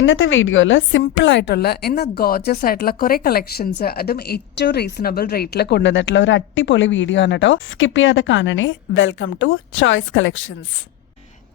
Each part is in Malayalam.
ഇന്നത്തെ വീഡിയോയിൽ സിമ്പിൾ ആയിട്ടുള്ള എന്നാൽ ഗോർജസ് ആയിട്ടുള്ള കുറെ കളക്ഷൻസ് അതും ഏറ്റവും റീസണബിൾ റേറ്റിൽ കൊണ്ടുവന്നിട്ടുള്ള ഒരു അടിപൊളി വീഡിയോ ആണ് കേട്ടോ. സ്കിപ്പ് ചെയ്യാതെ കാണണേ. Welcome to choice collections.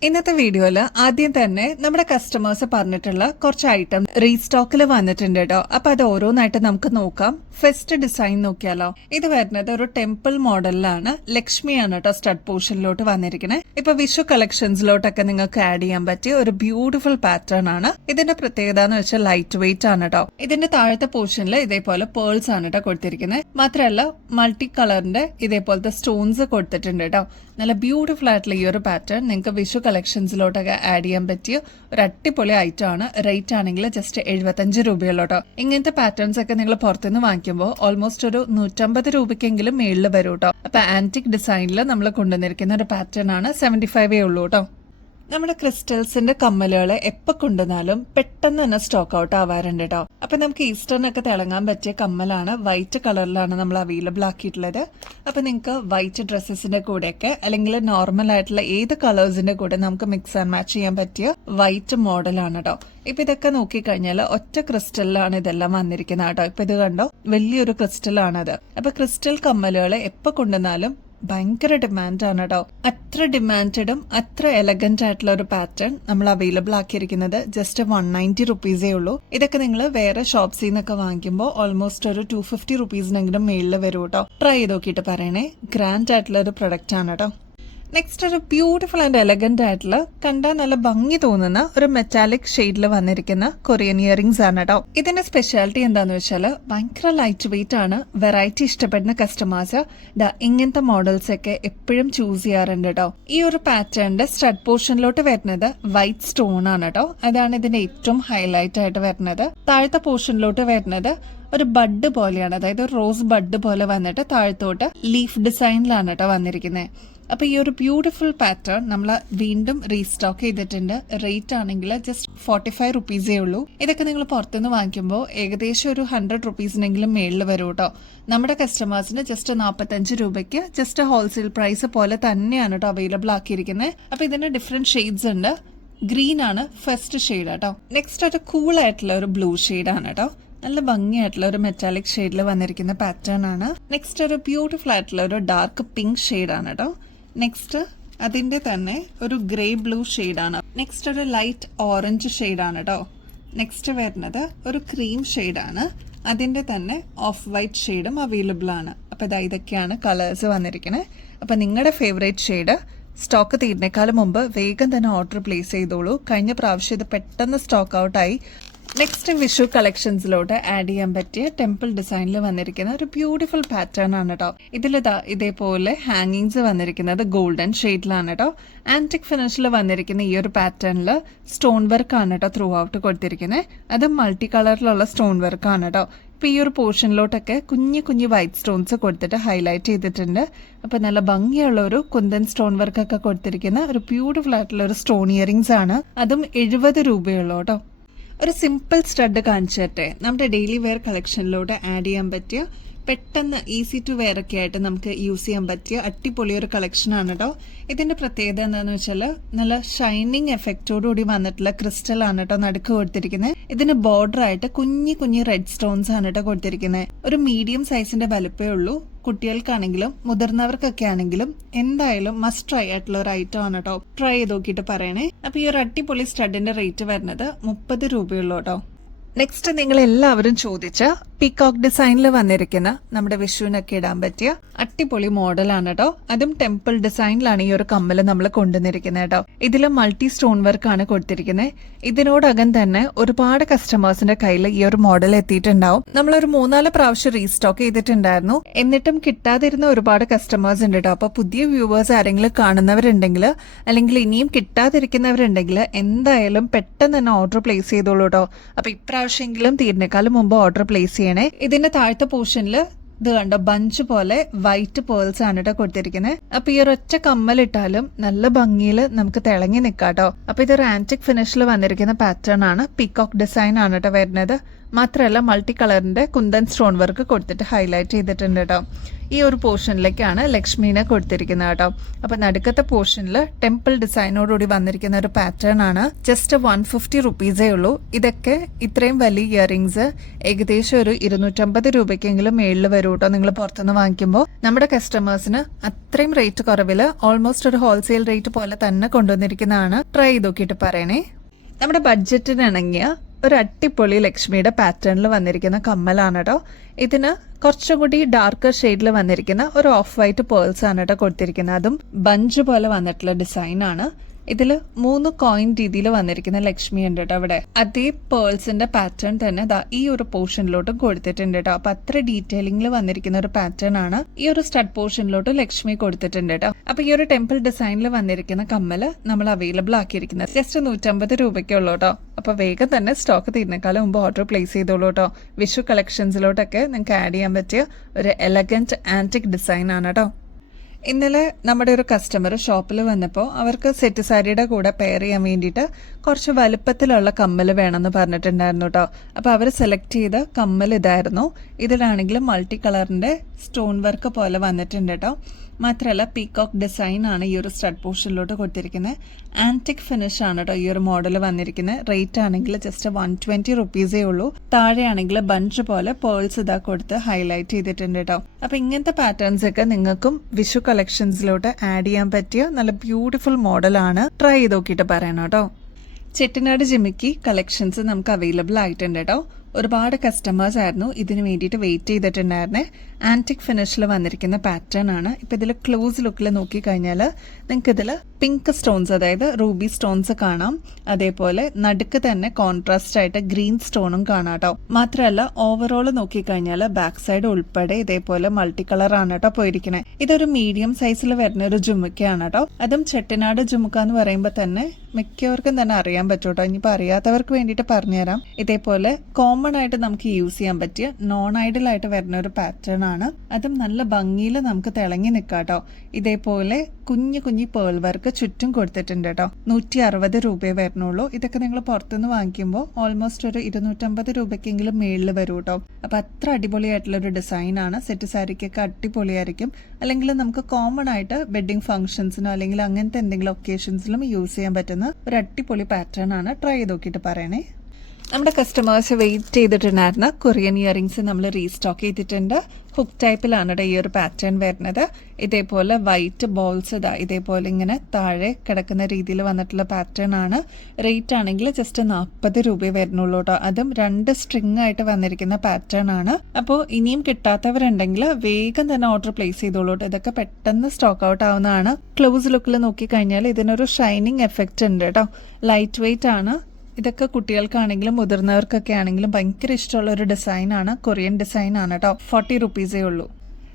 ഇന്നത്തെ വീഡിയോയിൽ ആദ്യം തന്നെ നമ്മുടെ കസ്റ്റമേഴ്സ് പറഞ്ഞിട്ടുള്ള കുറച്ച് ഐറ്റം റീസ്റ്റോക്കിൽ വന്നിട്ടുണ്ട് കേട്ടോ. അപ്പൊ അത് ഓരോന്നായിട്ട് നമുക്ക് നോക്കാം. ഫസ്റ്റ് ഡിസൈൻ നോക്കിയാലോ. ഇത് വരുന്നത് ഒരു ടെമ്പിൾ മോഡലിലാണ്. ലക്ഷ്മിയാണ് കേട്ടോ സ്റ്റഡ് പോർഷനിലോട്ട് വന്നിരിക്കുന്നത്. ഇപ്പൊ വിഷു കളക്ഷൻസിലോട്ടൊക്കെ നിങ്ങൾക്ക് ആഡ് ചെയ്യാൻ പറ്റിയ ഒരു ബ്യൂട്ടിഫുൾ പാറ്റേൺ ആണ്. ഇതിന്റെ പ്രത്യേകത എന്ന് വെച്ചാൽ ലൈറ്റ് വെയിറ്റ് ആണ് കേട്ടോ. ഇതിന്റെ താഴത്തെ പോർഷനിൽ ഇതേപോലെ പേൾസ് ആണ് കേട്ടോ കൊടുത്തിരിക്കുന്നത്. മാത്രമല്ല മൾട്ടി കളറിന്റെ ഇതേപോലത്തെ സ്റ്റോൺസ് കൊടുത്തിട്ടുണ്ട് കേട്ടോ. നല്ല ബ്യൂട്ടിഫുൾ ആയിട്ടുള്ള ഈ ഒരു പാറ്റേൺ നിങ്ങൾക്ക് വിഷു കളക്ഷൻസിലോട്ടൊക്കെ ആഡ് ചെയ്യാൻ പറ്റിയ ഒരു അടിപൊളി ഐറ്റം ആണ്. റേറ്റ് ആണെങ്കിൽ ജസ്റ്റ് 75 രൂപയുള്ളൂ കേട്ടോ. ഇങ്ങനത്തെ പാറ്റേൺസ് ഒക്കെ നിങ്ങൾ പുറത്തുനിന്ന് വാങ്ങിക്കുമ്പോൾ ഓൾമോസ്റ്റ് ഒരു 150 രൂപയ്ക്കെങ്കിലും മേളിൽ വരും കേട്ടോ. അപ്പൊ ആന്റിക് ഡിസൈനിൽ നമ്മൾ കൊണ്ടുവന്നിരിക്കുന്ന ഒരു പാറ്റേൺ ആണ്. 75 ഉള്ളൂ കേട്ടോ. നമ്മുടെ ക്രിസ്റ്റൽസിന്റെ കമ്മലുകൾ എപ്പോൾ കൊണ്ടുവന്നാലും പെട്ടെന്ന് തന്നെ സ്റ്റോക്ക് ഔട്ട് ആവാറുണ്ട് കേട്ടോ. അപ്പൊ നമുക്ക് ഈസ്റ്ററിനൊക്കെ തിളങ്ങാൻ പറ്റിയ കമ്മലാണ്. വൈറ്റ് കളറിലാണ് നമ്മൾ അവൈലബിൾ ആക്കിയിട്ടുള്ളത്. അപ്പൊ നിങ്ങൾക്ക് വൈറ്റ് ഡ്രസ്സസിന്റെ കൂടെയൊക്കെ അല്ലെങ്കിൽ നോർമൽ ആയിട്ടുള്ള ഏത് കളേഴ്സിന്റെ കൂടെ നമുക്ക് മിക്സ് ആൻഡ് മാച്ച് ചെയ്യാൻ പറ്റിയ വൈറ്റ് മോഡലാണ് കേട്ടോ. ഇപ്പൊ ഇതൊക്കെ നോക്കിക്കഴിഞ്ഞാൽ ഒറ്റ ക്രിസ്റ്റലിലാണ് ഇതെല്ലാം വന്നിരിക്കുന്നത് കേട്ടോ. ഇപ്പൊ ഇത് കണ്ടോ, വലിയൊരു ക്രിസ്റ്റലാണത്. അപ്പൊ ക്രിസ്റ്റൽ കമ്മലുകൾ എപ്പോൾ കൊണ്ടുവന്നാലും ഭയങ്കര ഡിമാൻഡാണ് കേട്ടോ. അത്ര ഡിമാൻഡും അത്ര എലഗന്റ് ആയിട്ടുള്ള ഒരു പാറ്റേൺ നമ്മൾ അവൈലബിൾ ആക്കിയിരിക്കുന്നത് ജസ്റ്റ് 190 റുപ്പീസേ ഉള്ളൂ. ഇതൊക്കെ നിങ്ങൾ വേറെ ഷോപ്സിൽ നിന്നൊക്കെ വാങ്ങിക്കുമ്പോൾ ഓൾമോസ്റ്റ് ഒരു 250 റുപ്പീസിനെങ്കിലും മേളിൽ വരും കേട്ടോ. ട്രൈ ചെയ്ത് നോക്കിയിട്ട് പറയണേ. ഗ്രാൻഡ് ആയിട്ടുള്ള ഒരു പ്രൊഡക്റ്റ് ആണ് കേട്ടോ. നെക്സ്റ്റ് ഒരു ബ്യൂട്ടിഫുൾ ആൻഡ് എലഗന്റ് ആയിട്ടുള്ള കണ്ടാൽ നല്ല ഭംഗി തോന്നുന്ന ഒരു മെറ്റാലിക് ഷെയ്ഡിൽ വന്നിരിക്കുന്ന കൊറിയൻ ഇയറിംഗ്സ് ആണ് കേട്ടോ. ഇതിന്റെ സ്പെഷ്യാലിറ്റി എന്താന്ന് വെച്ചാൽ ഭയങ്കര ലൈറ്റ് വെയിറ്റ് ആണ്. വെറൈറ്റി ഇഷ്ടപ്പെടുന്ന കസ്റ്റമേഴ്സ് ഇങ്ങനത്തെ മോഡൽസ് ഒക്കെ എപ്പോഴും ചൂസ് ചെയ്യാറുണ്ട് കേട്ടോ. ഈ ഒരു പാറ്റേണിന്റെ സ്റ്റഡ് പോർഷനിലോട്ട് വരുന്നത് വൈറ്റ് സ്റ്റോൺ ആണ് കേട്ടോ. അതാണ് ഇതിന്റെ ഏറ്റവും ഹൈലൈറ്റ് ആയിട്ട് വരുന്നത്. താഴത്തെ പോർഷനിലോട്ട് വരുന്നത് ഒരു ബഡ് പോലെയാണ്, അതായത് റോസ് ബഡ് പോലെ വന്നിട്ട് താഴത്തോട്ട് ലീഫ് ഡിസൈനിലാണ് കേട്ടോ വന്നിരിക്കുന്നത്. അപ്പൊ ഈ ഒരു ബ്യൂട്ടിഫുൾ പാറ്റേൺ നമ്മൾ വീണ്ടും റീസ്റ്റോക്ക് ചെയ്തിട്ടുണ്ട്. റേറ്റ് ആണെങ്കിൽ ജസ്റ്റ് 45 റുപ്പീസേ ഉള്ളൂ. ഇതൊക്കെ നിങ്ങൾ പുറത്തുനിന്ന് വാങ്ങിക്കുമ്പോൾ ഏകദേശം ഒരു 100 റുപ്പീസിനെങ്കിലും മേളിൽ വരും കേട്ടോ. നമ്മുടെ കസ്റ്റമേഴ്സിന് ജസ്റ്റ് 45 രൂപയ്ക്ക് ജസ്റ്റ് ഹോൾസെയിൽ പ്രൈസ് പോലെ തന്നെയാണ് കേട്ടോ അവൈലബിൾ ആക്കിയിരിക്കുന്നത്. അപ്പൊ ഇതിന് ഡിഫറെന്റ് ഷെയ്ഡ്സ് ഉണ്ട്. ഗ്രീൻ ആണ് ഫസ്റ്റ് ഷെയ്ഡ് കേട്ടോ. നെക്സ്റ്റ് ഒരു കൂൾ ആയിട്ടുള്ള ഒരു ബ്ലൂ ഷെയ്ഡ് ആണ് കേട്ടോ. നല്ല ഭംഗിയായിട്ടുള്ള ഒരു മെറ്റാലിക് ഷെയ്ഡിൽ വന്നിരിക്കുന്ന പാറ്റേൺ ആണ്. നെക്സ്റ്റ് ഒരു ബ്യൂട്ടിഫുൾ ആയിട്ടുള്ള ഒരു ഡാർക്ക് പിങ്ക് ഷെയ്ഡ് ആണ് കേട്ടോ. നെക്സ്റ്റ് അതിന്റെ തന്നെ ഒരു ഗ്രേ ബ്ലൂ ഷെയ്ഡാണ്. നെക്സ്റ്റ് ഒരു ലൈറ്റ് ഓറഞ്ച് ഷെയ്ഡാണ് കേട്ടോ. നെക്സ്റ്റ് വരുന്നത് ഒരു ക്രീം ഷെയ്ഡാണ്. അതിന്റെ തന്നെ ഓഫ് വൈറ്റ് ഷെയ്ഡും അവൈലബിൾ ആണ്. അപ്പൊ ഇതൊക്കെയാണ് കളേഴ്സ് വന്നിരിക്കുന്നത്. അപ്പൊ നിങ്ങളുടെ ഫേവറേറ്റ് ഷെയ്ഡ് സ്റ്റോക്ക് തീരുന്നേക്കാളും മുമ്പ് വേഗം തന്നെ ഓർഡർ പ്ലേസ് ചെയ്തോളൂ. കഴിഞ്ഞ പ്രാവശ്യം ഇത് പെട്ടെന്ന് സ്റ്റോക്ക് ഔട്ടായി. നെക്സ്റ്റ് വിഷു കളക്ഷൻസിലോട്ട് ആഡ് ചെയ്യാൻ പറ്റിയ ടെമ്പിൾ ഡിസൈനിൽ വന്നിരിക്കുന്ന ഒരു ബ്യൂട്ടിഫുൾ പാറ്റേൺ ആണ് കേട്ടോ. ഇതേപോലെ ഹാങ്ങിങ്സ് വന്നിരിക്കുന്നത് ഗോൾഡൻ ഷെയ്ഡിലാണ് കേട്ടോ. ആന്റിക് ഫിനിഷിൽ വന്നിരിക്കുന്ന ഈ ഒരു പാറ്റേണിൽ സ്റ്റോൺ വർക്ക് ആണ് കേട്ടോ ത്രൂ ഔട്ട് കൊടുത്തിരിക്കുന്നത്. അത് മൾട്ടി കളറിലുള്ള സ്റ്റോൺ വർക്ക് ആണ് കേട്ടോ. ഇപ്പൊ ഈ ഒരു പോർഷനിലോട്ടൊക്കെ കുഞ്ഞു വൈറ്റ് സ്റ്റോൺസ് കൊടുത്തിട്ട് ഹൈലൈറ്റ് ചെയ്തിട്ടുണ്ട്. അപ്പൊ നല്ല ഭംഗിയുള്ള ഒരു കുന്തൻ സ്റ്റോൺ വർക്ക് ഒക്കെ കൊടുത്തിരിക്കുന്ന ഒരു ബ്യൂട്ടിഫുൾ ആയിട്ടുള്ള ഒരു സ്റ്റോൺ ഇയറിംഗ്സ് ആണ്. അതും 70 രൂപയുള്ളൂ കേട്ടോ. ഒരു സിമ്പിൾ സ്റ്റഡ് കാണിച്ചു തരട്ടെ. നമ്മുടെ ഡെയിലി വെയർ കളക്ഷനിലോട്ട് ആഡ് ചെയ്യാൻ പറ്റിയ പെട്ടെന്ന് ഈസി ടു വെയർ ഒക്കെ ആയിട്ട് നമുക്ക് യൂസ് ചെയ്യാൻ പറ്റിയ അടിപൊളി ഒരു കളക്ഷൻ ആണ് കേട്ടോ. ഇതിന്റെ പ്രത്യേകത എന്താണെന്ന് വെച്ചാൽ നല്ല ഷൈനിങ് എഫക്റ്റോടുകൂടി വന്നിട്ടുള്ള ക്രിസ്റ്റൽ ആണ് കേട്ടോ നടുക്ക് കൊടുത്തിരിക്കുന്നത്. ഇതിന് ബോർഡർ ആയിട്ട് കുഞ്ഞു റെഡ് സ്റ്റോൺസ് ആണ് കേട്ടോ കൊടുത്തിരിക്കുന്നത്. ഒരു മീഡിയം സൈസിന്റെ വലുപ്പേ ഉള്ളൂ. കുട്ടികൾക്കാണെങ്കിലും മുതിർന്നവർക്കൊക്കെ ആണെങ്കിലും എന്തായാലും മസ്റ്റ് ട്രൈ ആയിട്ടുള്ള ഒരു ഐറ്റം ആണ് കേട്ടോ. ട്രൈ ചെയ്ത് നോക്കിയിട്ട് പറയണേ. അപ്പൊ ഈ ഒരു അടിപൊളി സ്റ്റഡിന്റെ റേറ്റ് വരുന്നത് 30 രൂപയുള്ളൂ കേട്ടോ. നെക്സ്റ്റ് നിങ്ങൾ എല്ലാവരും ചോദിച്ച പീകോക്ക് ഡിസൈനിൽ വന്നിരിക്കുന്ന നമ്മുടെ വിഷുവിനൊക്കെ ഇടാൻ പറ്റിയ അടിപൊളി മോഡലാണ് കേട്ടോ. അതും ടെമ്പിൾ ഡിസൈനിലാണ് ഈ ഒരു കമ്മല് നമ്മൾ കൊണ്ടുവന്നിരിക്കുന്നത് കേട്ടോ. ഇതിൽ മൾട്ടി സ്റ്റോൺ വർക്ക് ആണ് കൊടുത്തിരിക്കുന്നത്. ഇതിനോടകം തന്നെ ഒരുപാട് കസ്റ്റമേഴ്സിന്റെ കയ്യിൽ ഈ ഒരു മോഡൽ എത്തിയിട്ടുണ്ടാവും. നമ്മളൊരു 3-4 പ്രാവശ്യം റീസ്റ്റോക്ക് ചെയ്തിട്ടുണ്ടായിരുന്നു. എന്നിട്ടും കിട്ടാതിരുന്ന ഒരുപാട് കസ്റ്റമേഴ്സ് ഉണ്ട് കേട്ടോ. അപ്പൊ പുതിയ വ്യൂവേഴ്സ് ആരെങ്കിലും കാണുന്നവരുണ്ടെങ്കിൽ അല്ലെങ്കിൽ ഇനിയും കിട്ടാതിരിക്കുന്നവരുണ്ടെങ്കിൽ എന്തായാലും പെട്ടെന്ന് തന്നെ ഓർഡർ പ്ലേസ് ചെയ്തോളൂ കേട്ടോ. അപ്പൊ ഇപ്രാവശ്യമെങ്കിലും തീരുന്നേക്കാളും മുമ്പ് ഓർഡർ പ്ലേസ് ചെയ്യണേ. ഇതിന്റെ താഴത്തെ പോർഷനിൽ ഇത് കണ്ടോ, ബഞ്ച് പോലെ വൈറ്റ് പേൾസ് ആണ് കേട്ടോ കൊടുത്തിരിക്കുന്നത്. അപ്പൊ ഈ ഒരൊറ്റ കമ്മലിട്ടാലും നല്ല ഭംഗിയിൽ നമുക്ക് തിളങ്ങി നിൽക്കാട്ടോ. അപ്പൊ ഇതൊരു ആന്റിക് ഫിനിഷിൽ വന്നിരിക്കുന്ന പാറ്റേൺ ആണ്. പീകോക്ക് ഡിസൈൻ ആണ് കേട്ടോ വരുന്നത്. മാത്രമല്ല മൾട്ടി കളറിന്റെ കുന്തൻ സ്റ്റോൺ വർക്ക് കൊടുത്തിട്ട് ഹൈലൈറ്റ് ചെയ്തിട്ടുണ്ട് കേട്ടോ. ഈ ഒരു പോർഷനിലേക്കാണ് ലക്ഷ്മീനെ കൊടുത്തിരിക്കുന്നത് കേട്ടോ. അപ്പൊ നടുക്കത്തെ പോർഷനിൽ ടെമ്പിൾ ഡിസൈനോടുകൂടി വന്നിരിക്കുന്ന ഒരു പാറ്റേൺ ആണ്. ജസ്റ്റ് 150 റുപ്പീസേ ഉള്ളൂ. ഇതൊക്കെ ഇത്രയും വലിയ ഇയറിംഗ്സ് ഏകദേശം ഒരു 250 രൂപയ്ക്കെങ്കിലും മേളിൽ വരും കേട്ടോ. നിങ്ങൾ പുറത്തുനിന്ന് വാങ്ങിക്കുമ്പോൾ നമ്മുടെ കസ്റ്റമേഴ്സിന് അത്രയും റേറ്റ് കുറവിൽ ഓൾമോസ്റ്റ് ഒരു ഹോൾസെയിൽ റേറ്റ് പോലെ തന്നെ കൊണ്ടുവന്നിരിക്കുന്നതാണ്. ട്രൈ ചെയ്ത് നോക്കിയിട്ട് പറയണേ. നമ്മുടെ ബഡ്ജറ്റിനിണങ്ങിയ ഒരു അട്ടിപ്പൊളി ലക്ഷ്മിയുടെ പാറ്റേണിൽ വന്നിരിക്കുന്ന കമ്മലാണ് കേട്ടോ. ഇതിന് കുറച്ചുകൂടി ഡാർക്കർ ഷെയ്ഡിൽ വന്നിരിക്കുന്ന ഒരു ഓഫ് വൈറ്റ് പേൾസ് ആണ് കേട്ടോ കൊടുത്തിരിക്കുന്നത്. അതും ബഞ്ച് പോലെ വന്നിട്ടുള്ള ഡിസൈൻ ആണ്. ഇതിൽ 3 കോയിൻ രീതിയിൽ വന്നിരിക്കുന്ന ലക്ഷ്മി ഉണ്ട് കേട്ടോ. അവിടെ അതേ പേൾസിന്റെ പാറ്റേൺ തന്നെ ഈ ഒരു പോർഷനിലോട്ടും കൊടുത്തിട്ടുണ്ട് കേട്ടോ. അപ്പൊ അത്ര ഡീറ്റെയിലിംഗിൽ വന്നിരിക്കുന്ന ഒരു പാറ്റേൺ ആണ്. ഈ ഒരു സ്റ്റഡ് പോർഷനിലോട്ട് ലക്ഷ്മി കൊടുത്തിട്ടുണ്ട് കേട്ടോ. അപ്പൊ ഈ ഒരു ടെമ്പിൾ ഡിസൈനിൽ വന്നിരിക്കുന്ന കമ്മല് നമ്മൾ അവൈലബിൾ ആക്കിയിരിക്കുന്നത് ജസ്റ്റ് 150 രൂപയ്ക്കുള്ളൂ കേട്ടോ. അപ്പൊ വേഗം തന്നെ സ്റ്റോക്ക് തീരുന്നേക്കാളും മുമ്പ് ഓർഡർ പ്ലേസ് ചെയ്തോളൂ കേട്ടോ. വിഷു കളക്ഷൻസിലോട്ടൊക്കെ നിങ്ങൾക്ക് ആഡ് ചെയ്യാൻ പറ്റിയ ഒരു എലഗന്റ് ആന്റിക് ഡിസൈൻ ആണ് കേട്ടോ. ഇന്നലെ നമ്മുടെ ഒരു കസ്റ്റമർ ഷോപ്പിൽ വന്നപ്പോൾ അവർക്ക് സെറ്റ് സാരിയുടെ കൂടെ പെയർ ചെയ്യാൻ വേണ്ടിയിട്ട് കുറച്ച് വലുപ്പത്തിലുള്ള കമ്മൽ വേണമെന്ന് പറഞ്ഞിട്ടുണ്ടായിരുന്നു കേട്ടോ. അപ്പോൾ അവർ സെലക്ട് ചെയ്ത കമ്മൽ ഇതായിരുന്നു. ഇതിലാണെങ്കിൽ മൾട്ടി കളറിന്റെ സ്റ്റോൺ വർക്ക് പോലെ വന്നിട്ടുണ്ട് കേട്ടോ. മാത്രമല്ല പീകോക്ക് ഡിസൈൻ ആണ് ഈ ഒരു സ്റ്റഡ് പോർഷനിലോട്ട് കൊടുത്തിരിക്കുന്നത്. ആന്റിക് ഫിനിഷ് ആണ് കേട്ടോ ഈ ഒരു മോഡൽ വന്നിരിക്കുന്നത്. റേറ്റ് ആണെങ്കിൽ ജസ്റ്റ് 120 റുപ്പീസേ ഉള്ളൂ. താഴെയാണെങ്കിൽ ബഞ്ച് പോലെ പേൾസ് ഇതാ കൊടുത്ത് ഹൈലൈറ്റ് ചെയ്തിട്ടുണ്ട് കേട്ടോ. അപ്പൊ ഇങ്ങനത്തെ പാറ്റേൺസ് ഒക്കെ നിങ്ങൾക്കും വിഷു കളക്ഷൻസിലോട്ട് ആഡ് ചെയ്യാൻ പറ്റിയ നല്ല ബ്യൂട്ടിഫുൾ മോഡലാണ്. ട്രൈ ചെയ്ത് നോക്കിയിട്ട് പറയണം കേട്ടോ. ചെട്ടിനാട് ജിമിക്കി കളക്ഷൻസ് നമുക്ക് അവൈലബിൾ ആയിട്ടുണ്ട് കേട്ടോ. ഒരുപാട് കസ്റ്റമേഴ്സ് ആയിരുന്നു ഇതിന് വേണ്ടിയിട്ട് വെയിറ്റ് ചെയ്തിട്ടുണ്ടായിരുന്നേ. ആന്റിക് ഫിനിഷിൽ വന്നിരിക്കുന്ന പാറ്റേൺ ആണ്. ഇപ്പൊ ഇതിൽ ക്ലോസ് ലുക്കിൽ നോക്കിക്കഴിഞ്ഞാൽ നിങ്ങൾക്ക് ഇതിൽ പിങ്ക് സ്റ്റോൺസ്, അതായത് റൂബി സ്റ്റോൺസ് കാണാം. അതേപോലെ നടുക്ക് തന്നെ കോൺട്രാസ്റ്റ് ആയിട്ട് ഗ്രീൻ സ്റ്റോണും കാണാം കേട്ടോ. മാത്രമല്ല ഓവറോൾ നോക്കിക്കഴിഞ്ഞാൽ ബാക്ക് സൈഡ് ഉൾപ്പെടെ ഇതേപോലെ മൾട്ടി കളർ ആണ് കേട്ടോ പോയിരിക്കണേ. ഇതൊരു മീഡിയം സൈസിൽ വരുന്ന ഒരു ജുമുക്കയാണ് കേട്ടോ. അതും ചെട്ടിനാട് ജുമുക്ക എന്ന് പറയുമ്പോൾ തന്നെ മിക്കവർക്കും തന്നെ അറിയാൻ പറ്റും കേട്ടോ. ഇനിയിപ്പോൾ അറിയാത്തവർക്ക് വേണ്ടിയിട്ട് പറഞ്ഞുതരാം. ഇതേപോലെ കോമൺ ആയിട്ട് നമുക്ക് യൂസ് ചെയ്യാൻ പറ്റിയ നോൺ ഐഡൽ ആയിട്ട് വരുന്ന ഒരു പാറ്റേൺ ആണ്. അതും നല്ല ഭംഗിയിൽ നമുക്ക് തിളങ്ങി നിൽക്കാട്ടോ. ഇതേപോലെ കുഞ്ഞു കുഞ്ഞു പേൾ വർക്ക് ചുറ്റും കൊടുത്തിട്ടുണ്ട് കേട്ടോ. 160 രൂപയെ വരുന്നുള്ളൂ. ഇതൊക്കെ നിങ്ങൾ പുറത്തുനിന്ന് വാങ്ങിക്കുമ്പോൾ ഓൾമോസ്റ്റ് ഒരു 250 രൂപയ്ക്കെങ്കിലും മേളിൽ വരും കേട്ടോ. അപ്പൊ അത്ര അടിപൊളിയായിട്ടുള്ള ഒരു ഡിസൈൻ ആണ്. സെറ്റ് സാരിക്കൊക്കെ അടിപൊളിയായിരിക്കും. അല്ലെങ്കിൽ നമുക്ക് കോമൺ ആയിട്ട് വെഡിങ് ഫംഗ്ഷൻസിനോ അല്ലെങ്കിൽ അങ്ങനത്തെ എന്തെങ്കിലും ഒക്കേഷൻസിലും യൂസ് ചെയ്യാൻ പറ്റുന്ന ഒരു അടിപൊളി പാറ്റേൺ ആണ്. ട്രൈ ചെയ്ത് നോക്കിയിട്ട് പറയണേ. നമ്മുടെ കസ്റ്റമേഴ്സ് വെയിറ്റ് ചെയ്തിട്ടുണ്ടായിരുന്ന കൊറിയൻ ഇയറിംഗ്സ് നമ്മൾ റീസ്റ്റോക്ക് ചെയ്തിട്ടുണ്ട്. ഹുക്ക് ടൈപ്പിലാണ് ഈ ഒരു പാറ്റേൺ വരുന്നത്. ഇതേപോലെ വൈറ്റ് ബോൾസ് ഇതേപോലെ ഇങ്ങനെ താഴെ കിടക്കുന്ന രീതിയിൽ വന്നിട്ടുള്ള പാറ്റേൺ ആണ്. റേറ്റ് ആണെങ്കിൽ ജസ്റ്റ് 40 രൂപ വരുന്നുള്ളൂ കേട്ടോ. അതും 2 സ്ട്രിങ് ആയിട്ട് വന്നിരിക്കുന്ന പാറ്റേൺ ആണ്. അപ്പോൾ ഇനിയും കിട്ടാത്തവരുണ്ടെങ്കിൽ വേഗം തന്നെ ഓർഡർ പ്ലേസ് ചെയ്തോളൂ കേട്ടോ. ഇതൊക്കെ പെട്ടെന്ന് സ്റ്റോക്ക് ഔട്ട് ആവുന്നതാണ്. ക്ലോസ് ലുക്കിൽ നോക്കിക്കഴിഞ്ഞാൽ ഇതിനൊരു ഷൈനിങ് എഫക്റ്റ് ഉണ്ട് കേട്ടോ. ലൈറ്റ് വെയിറ്റ് ആണ്. ഇതൊക്കെ കുട്ടികൾക്കാണെങ്കിലും മുതിർന്നവർക്കൊക്കെ ആണെങ്കിലും ഭയങ്കര ഇഷ്ടമുള്ള ഒരു ഡിസൈൻ ആണ്. കൊറിയൻ ഡിസൈൻ ആണ് കേട്ടോ. 40 റുപ്പീസേ ഉള്ളൂ.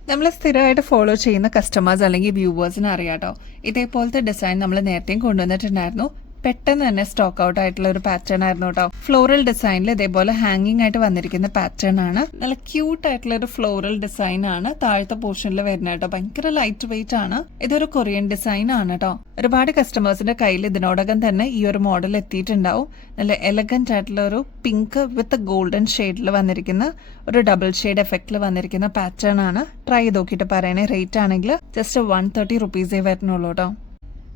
നമ്മൾ സ്ഥിരമായിട്ട് ഫോളോ ചെയ്യുന്ന കസ്റ്റമേഴ്സ് അല്ലെങ്കിൽ വ്യൂവേഴ്സിന് അറിയാട്ടോ, ഇതേപോലത്തെ ഡിസൈൻ നമ്മൾ നേരത്തെയും കൊണ്ടുവന്നിട്ടുണ്ടായിരുന്നു. പെട്ടെന്ന് തന്നെ സ്റ്റോക്ക് ഔട്ട് ആയിട്ടുള്ള ഒരു പാറ്റേൺ ആയിരുന്നു കേട്ടോ. ഫ്ലോറൽ ഡിസൈനിൽ ഇതേപോലെ ഹാങ്ങിങ് ആയിട്ട് വന്നിരിക്കുന്ന പാറ്റേൺ ആണ്. നല്ല ക്യൂട്ട് ആയിട്ടുള്ള ഒരു ഫ്ലോറൽ ഡിസൈൻ ആണ് താഴത്തെ പോർഷനിൽ വരുന്നത് കേട്ടോ. ഭയങ്കര ലൈറ്റ് വെയിറ്റ് ആണ്. ഇതൊരു കൊറിയൻ ഡിസൈൻ ആണ് കേട്ടോ. ഒരുപാട് കസ്റ്റമേഴ്സിന്റെ കയ്യിൽ ഇതിനോടകം തന്നെ ഈ ഒരു മോഡൽ എത്തിയിട്ടുണ്ടാവും. നല്ല എലഗന്റ് ആയിട്ടുള്ള ഒരു പിങ്ക് വിത്ത് ഗോൾഡൻ ഷെയ്ഡിൽ വന്നിരിക്കുന്ന ഒരു ഡബിൾ ഷെയ്ഡ് എഫക്റ്റിൽ വന്നിരിക്കുന്ന പാറ്റേൺ ആണ്. ട്രൈ ചെയ്ത് നോക്കിയിട്ട് പറയണേ. റേറ്റ് ആണെങ്കിൽ ജസ്റ്റ് 130 റുപ്പീസേ വരുന്നുള്ളൂ കേട്ടോ.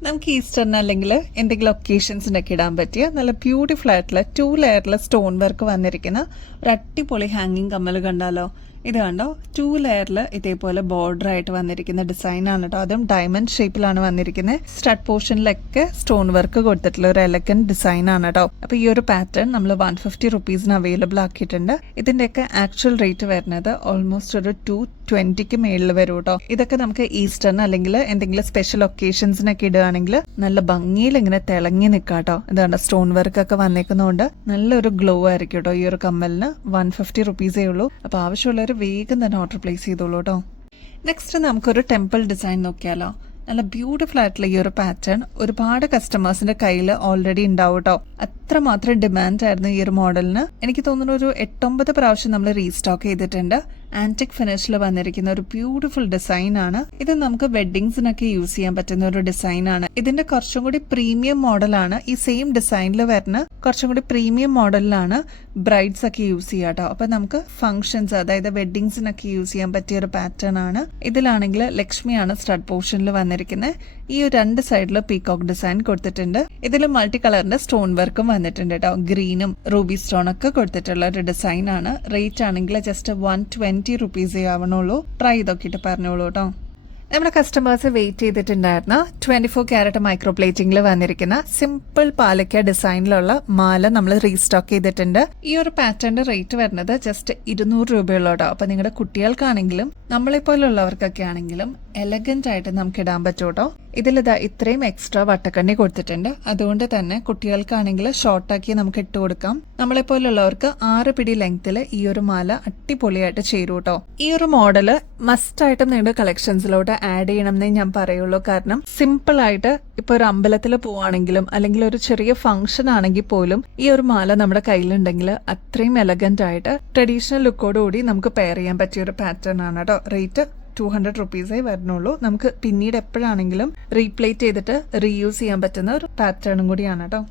നമുക്ക് ഈസ്റ്ററിന് അല്ലെങ്കിൽ എന്തെങ്കിലും ഒക്കേഷൻസിനൊക്കെ ഇടാൻ പറ്റിയ നല്ല ബ്യൂട്ടിഫുൾ ആയിട്ടുള്ള 2 ലെയറിലെ സ്റ്റോൺ വർക്ക് വന്നിരിക്കുന്ന ഒരു അടിപൊളി ഹാങ്ങിങ് കമ്മൽ കണ്ടാലോ. ഇത് കണ്ടോ, 2 ലെയറിൽ ഇതേപോലെ ബോർഡർ ആയിട്ട് വന്നിരിക്കുന്ന ഡിസൈൻ ആണ് കേട്ടോ. അതും ഡയമണ്ട് ഷേപ്പിലാണ് വന്നിരിക്കുന്നത്. സ്റ്റഡ് പോർഷനിലൊക്കെ സ്റ്റോൺ വർക്ക് കൊടുത്തിട്ടുള്ള ഒരു എലഗന്റ് ഡിസൈൻ ആണ് കേട്ടോ. അപ്പൊ ഈ ഒരു പാറ്റേൺ നമ്മൾ 150 റുപ്പീസിന് അവൈലബിൾ ആക്കിയിട്ടുണ്ട്. ഇതിന്റെയൊക്കെ ആക്ച്വൽ റേറ്റ് വരുന്നത് ഓൾമോസ്റ്റ് ഒരു 220ക്ക് മേളിൽ വരും കേട്ടോ. ഇതൊക്കെ നമുക്ക് ഈസ്റ്ററിന് അല്ലെങ്കിൽ എന്തെങ്കിലും സ്പെഷ്യൽ ഒക്കേഷൻസിനൊക്കെ ഇടുകയാണെങ്കിൽ നല്ല ഭംഗിയിൽ ഇങ്ങനെ തിളങ്ങി നിൽക്കാട്ടോ. ഇത് കണ്ടോ, സ്റ്റോൺ വർക്ക് ഒക്കെ വന്നേക്കുന്നതുകൊണ്ട് നല്ലൊരു ഗ്ലോ ആയിരിക്കും കേട്ടോ. ഈ ഒരു കമ്മലിന് 150 റുപ്പീസേ ഉള്ളൂ. അപ്പൊ ആവശ്യമുള്ളവർ വേഗം തന്നെ ഓർഡർ പ്ലേസ് ചെയ്തോളൂ കേട്ടോ. നെക്സ്റ്റ് നമുക്കൊരു ടെമ്പിൾ ഡിസൈൻ നോക്കിയാലോ. നല്ല ബ്യൂട്ടിഫുൾ ആയിട്ടുള്ള ഈ ഒരു പാറ്റേൺ ഒരുപാട് കസ്റ്റമേഴ്സിന്റെ കയ്യിൽ ഓൾറെഡി ഉണ്ടാവും കേട്ടോ. അത്രമാത്രം ഡിമാൻഡ് ആയിരുന്നു ഈ ഒരു മോഡലിന്. എനിക്ക് തോന്നുന്നു ഒരു 8-9 പ്രാവശ്യം നമ്മൾ റീസ്റ്റോക്ക് ചെയ്തിട്ടുണ്ട്. ആന്റിക് ഫിനിഷിൽ വന്നിരിക്കുന്ന ഒരു ബ്യൂട്ടിഫുൾ ഡിസൈൻ ആണ്. ഇത് നമുക്ക് വെഡിങ്സിനൊക്കെ യൂസ് ചെയ്യാൻ പറ്റുന്ന ഒരു ഡിസൈൻ ആണ്. ഇതിന്റെ കുറച്ചും കൂടി പ്രീമിയം മോഡലാണ്. ഈ സെയിം ഡിസൈനിൽ വരുന്ന കുറച്ചും കൂടി പ്രീമിയം മോഡലിലാണ് ബ്രൈഡ്സ് ഒക്കെ യൂസ് ചെയ്യാം കേട്ടോ. അപ്പൊ നമുക്ക് ഫംഗ്ഷൻസ്, അതായത് വെഡിങ്സിനൊക്കെ യൂസ് ചെയ്യാൻ പറ്റിയ ഒരു പാറ്റേൺ ആണ്. ഇതിലാണെങ്കിൽ ലക്ഷ്മിയാണ് സ്റ്റഡ് പോർഷനിൽ വന്നിരിക്കുന്നത്. ഈ രണ്ട് സൈഡിൽ പീകോക്ക് ഡിസൈൻ കൊടുത്തിട്ടുണ്ട്. ഇതിൽ മൾട്ടി കളറിന്റെ സ്റ്റോൺ വർക്കും വന്നിട്ടുണ്ട് കേട്ടോ. ഗ്രീനും റൂബി സ്റ്റോൺ ഒക്കെ കൊടുത്തിട്ടുള്ള ഒരു ഡിസൈൻ ആണ്. റേറ്റ് ആണെങ്കിൽ ജസ്റ്റ് 120 റുപ്പീസേ ആവണുള്ളൂ. ട്രൈ ചെയ്തൊക്കെ പറഞ്ഞോളൂ കേട്ടോ. നമ്മുടെ കസ്റ്റമേഴ്സ് വെയിറ്റ് ചെയ്തിട്ടുണ്ടായിരുന്ന 24 ക്യാരറ്റ് മൈക്രോ പ്ലേറ്റിംഗിൽ വന്നിരിക്കുന്ന സിമ്പിൾ പാലക്ക ഡിസൈനിലുള്ള മാല നമ്മൾ റീസ്റ്റോക്ക് ചെയ്തിട്ടുണ്ട്. ഈ ഒരു പാറ്റേണിന്റെ റേറ്റ് വരുന്നത് ജസ്റ്റ് 200 രൂപയുള്ളൂട്ടോ. അപ്പൊ നിങ്ങളുടെ കുട്ടികൾക്കാണെങ്കിലും നമ്മളെ പോലുള്ളവർക്കൊക്കെ ആണെങ്കിലും എലഗന്റ് ആയിട്ട് നമുക്ക് ഇടാൻ പറ്റൂട്ടോ. ഇതിലിതാ ഇത്രയും എക്സ്ട്രാ വട്ടക്കണ്ണി കൊടുത്തിട്ടുണ്ട്. അതുകൊണ്ട് തന്നെ കുട്ടികൾക്കാണെങ്കിൽ ഷോർട്ടാക്കി നമുക്ക് ഇട്ട് കൊടുക്കാം. നമ്മളെ പോലുള്ളവർക്ക് 6 പിടി ലെങ്ത്തിൽ ഈ ഒരു മാല അടിപൊളിയായിട്ട് ചേരൂട്ടോ. ഈ ഒരു മോഡല് മസ്റ്റ് ആയിട്ടും നിങ്ങളുടെ കളക്ഷൻസിലോട്ട് ആഡ് ചെയ്യണം എന്നേ ഞാൻ പറയുള്ളൂ. കാരണം സിമ്പിൾ ആയിട്ട് ഇപ്പൊ ഒരു അമ്പലത്തിൽ പോവാണെങ്കിലും അല്ലെങ്കിൽ ഒരു ചെറിയ ഫംഗ്ഷൻ ആണെങ്കിൽ പോലും ഈ ഒരു മാല നമ്മുടെ കയ്യിലുണ്ടെങ്കിൽ അത്രയും എലഗന്റ് ആയിട്ട് ട്രഡീഷണൽ ലുക്കോടുകൂടി നമുക്ക് പെയർ ചെയ്യാൻ പറ്റിയ ഒരു പാറ്റേൺ ആണ് കേട്ടോ. റേറ്റ് 200 റുപ്പീസേ വരുന്നുള്ളൂ. നമുക്ക് പിന്നീട് എപ്പോഴാണെങ്കിലും റീപ്ലേറ്റ് ചെയ്തിട്ട് റീയൂസ് ചെയ്യാൻ പറ്റുന്ന ഒരു പാറ്റേണും കൂടിയാണ് കേട്ടോ.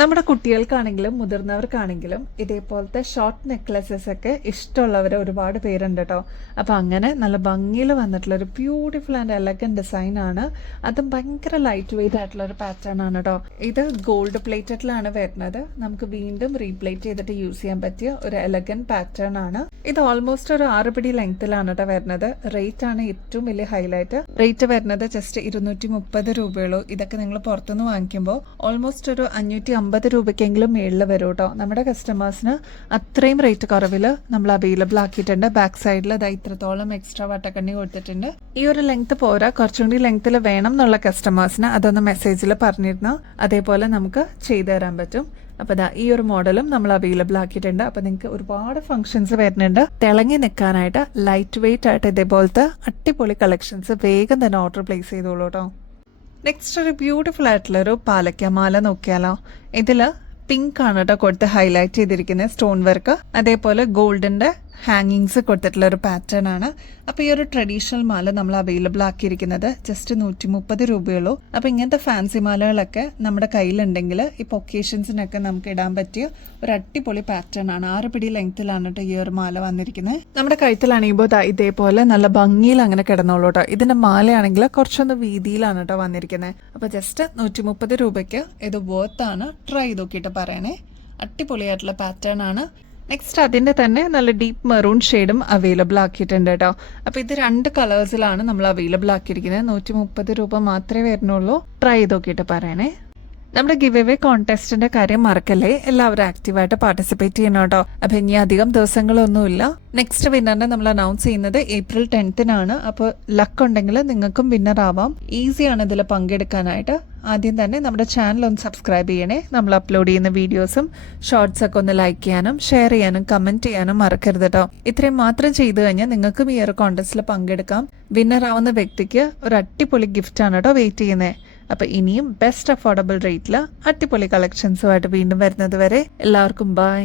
നമ്മുടെ കുട്ടികൾക്കാണെങ്കിലും മുതിർന്നവർക്കാണെങ്കിലും ഇതേപോലത്തെ ഷോർട്ട് നെക്ലസസ് ഒക്കെ ഇഷ്ടമുള്ളവർ ഒരുപാട് പേരുണ്ട് കേട്ടോ. അപ്പൊ അങ്ങനെ നല്ല ഭംഗിയിൽ വന്നിട്ടുള്ള ഒരു ബ്യൂട്ടിഫുൾ ആൻഡ് എലഗന്റ് ഡിസൈൻ ആണ്. അതും ഭയങ്കര ലൈറ്റ് വെയിറ്റ് ആയിട്ടുള്ള ഒരു പാറ്റേൺ ആണ് കേട്ടോ. ഇത് ഗോൾഡ് പ്ലേറ്റഡിലാണ് വരുന്നത്. നമുക്ക് വീണ്ടും റീപ്ലേറ്റ് ചെയ്തിട്ട് യൂസ് ചെയ്യാൻ പറ്റിയ ഒരു എലഗന്റ് പാറ്റേൺ ആണ്. ഇത് ഓൾമോസ്റ്റ് ഒരു 6 പിടി ലെങ്ത്തിലാണ് കേട്ടോ വരുന്നത്. റേറ്റ് ആണ് ഏറ്റവും വലിയ ഹൈലൈറ്റ്. റേറ്റ് വരുന്നത് ജസ്റ്റ് 230 രൂപയുള്ളൂ. ഇതൊക്കെ നിങ്ങൾ പുറത്തുനിന്ന് വാങ്ങിക്കുമ്പോൾ ഓൾമോസ്റ്റ് ഒരു 550 രൂപയ്ക്കെങ്കിലും മേളിൽ വരും കേട്ടോ. നമ്മുടെ കസ്റ്റമേഴ്സിന് അത്രയും റേറ്റ് കുറവിൽ നമ്മൾ അവൈലബിൾ ആക്കിയിട്ടുണ്ട്. ബാക്ക് സൈഡിൽ ഇത്രത്തോളം എക്സ്ട്രാ വട്ടക്കണ്ണി കൊടുത്തിട്ടുണ്ട്. ഈ ഒരു ലെങ്ത് പോരാ, കുറച്ചും കൂടി ലെങ്ത്തിൽ വേണം എന്നുള്ള കസ്റ്റമേഴ്സിന് അതൊന്ന് മെസ്സേജിൽ പറഞ്ഞിരുന്നു. അതേപോലെ നമുക്ക് ചെയ്തു തരാൻ പറ്റും. അപ്പൊ ഈ ഒരു മോഡലും നമ്മൾ അവൈലബിൾ ആക്കിയിട്ടുണ്ട്. അപ്പൊ നിങ്ങൾക്ക് ഒരുപാട് ഫംഗ്ഷൻസ് വരുന്നുണ്ട്. തിളങ്ങി നിൽക്കാനായിട്ട് ലൈറ്റ് വെയിറ്റ് ആയിട്ട് ഇതേപോലത്തെ അടിപൊളി കളക്ഷൻസ് വേഗം തന്നെ ഓർഡർ പ്ലേസ് ചെയ്തോളൂ കേട്ടോ. നെക്സ്റ്റ് ഒരു ബ്യൂട്ടിഫുൾ ആയിട്ടുള്ള ഒരു പാലക്ക മാല നോക്കിയാലോ. ഇതില് പിങ്ക് ആണ് കേട്ടോ കൊടുത്ത് ഹൈലൈറ്റ് ചെയ്തിരിക്കുന്നത് സ്റ്റോൺ വർക്ക്. അതേപോലെ ഗോൾഡിന്റെ ഹാങ്ങിങ്സ് കൊടുത്തിട്ടുള്ള ഒരു പാറ്റേൺ ആണ്. അപ്പൊ ഈ ഒരു ട്രഡീഷണൽ മാല നമ്മൾ അവൈലബിൾ ആക്കിയിരിക്കുന്നത് ജസ്റ്റ് 130 രൂപയുള്ളൂ. അപ്പൊ ഇങ്ങനത്തെ ഫാൻസി മാലകളൊക്കെ നമ്മുടെ കയ്യിലുണ്ടെങ്കിൽ ഇപ്പൊ ഒക്കേഷൻസിനൊക്കെ നമുക്ക് ഇടാൻ പറ്റിയ ഒരു അടിപൊളി പാറ്റേൺ ആണ്. 6 പിടി ലെങ്ത്തിലാണ് കേട്ടോ ഈ ഒരു മാല വന്നിരിക്കുന്നത്. നമ്മുടെ കഴുത്തിലാണിപ്പോൾ ഇതേപോലെ നല്ല ഭംഗിയിൽ അങ്ങനെ കിടന്നോളൂ കേട്ടോ. ഇതിന്റെ മാലയാണെങ്കിൽ കുറച്ചൊന്ന് വീതിയിലാണ് കേട്ടോ വന്നിരിക്കുന്നത്. അപ്പൊ ജസ്റ്റ് 130 രൂപയ്ക്ക് ഇത് വർത്താണ്. ട്രൈ ചെയ്ത് പറയണേ. അടിപൊളിയായിട്ടുള്ള പാറ്റേൺ ആണ്. നെക്സ്റ്റ് അതിന്റെ തന്നെ നല്ല ഡീപ്പ് മെറൂൺ ഷെയ്ഡും അവൈലബിൾ ആക്കിയിട്ടുണ്ട് കേട്ടോ. അപ്പൊ ഇത് 2 കളേഴ്സിലാണ് നമ്മൾ അവൈലബിൾ ആക്കിയിരിക്കുന്നത്. 130 രൂപ മാത്രമേ വരുന്നുള്ളൂ. ട്രൈ ചെയ്ത് പറയണേ. നമ്മുടെ ഗിവ് അവേ കോൺടെസ്റ്റിന്റെ കാര്യം മറക്കല്ലേ. എല്ലാവരും ആക്റ്റീവായിട്ട് പാർട്ടിസിപ്പേറ്റ് ചെയ്യണം കേട്ടോ. അപ്പൊ ഇനി അധികം ദിവസങ്ങളൊന്നുമില്ല. നെക്സ്റ്റ് വിന്നറിനെ നമ്മൾ അനൗൺസ് ചെയ്യുന്നത് April 10th അപ്പോൾ ലക്ക് ഉണ്ടെങ്കിൽ നിങ്ങൾക്കും വിന്നർ ആവാം. ഈസിയാണ് ഇതിൽ പങ്കെടുക്കാനായിട്ട്. ആദ്യം തന്നെ നമ്മുടെ ചാനൽ ഒന്ന് സബ്സ്ക്രൈബ് ചെയ്യണേ. നമ്മൾ അപ്ലോഡ് ചെയ്യുന്ന വീഡിയോസും ഷോർട്സ് ഒക്കെ ഒന്ന് ലൈക്ക് ചെയ്യാനും ഷെയർ ചെയ്യാനും കമന്റ് ചെയ്യാനും മറക്കരുത് കേട്ടോ. ഇത്രയും മാത്രം ചെയ്തു കഴിഞ്ഞാൽ നിങ്ങൾക്കും ഈ ഒരു കോൺടെസ്റ്റിൽ പങ്കെടുക്കാം. വിന്നർ ആവുന്ന വ്യക്തിക്ക് ഒരു അടിപൊളി ഗിഫ്റ്റ് ആണ് കേട്ടോ വെയിറ്റ് ചെയ്യുന്നത്. അപ്പൊ ഇനിയും ബെസ്റ്റ് അഫോർഡബിൾ റേറ്റില് അടിപൊളി കളക്ഷൻസുമായിട്ട് വീണ്ടും വരുന്നത് വരെ എല്ലാവർക്കും ബൈ.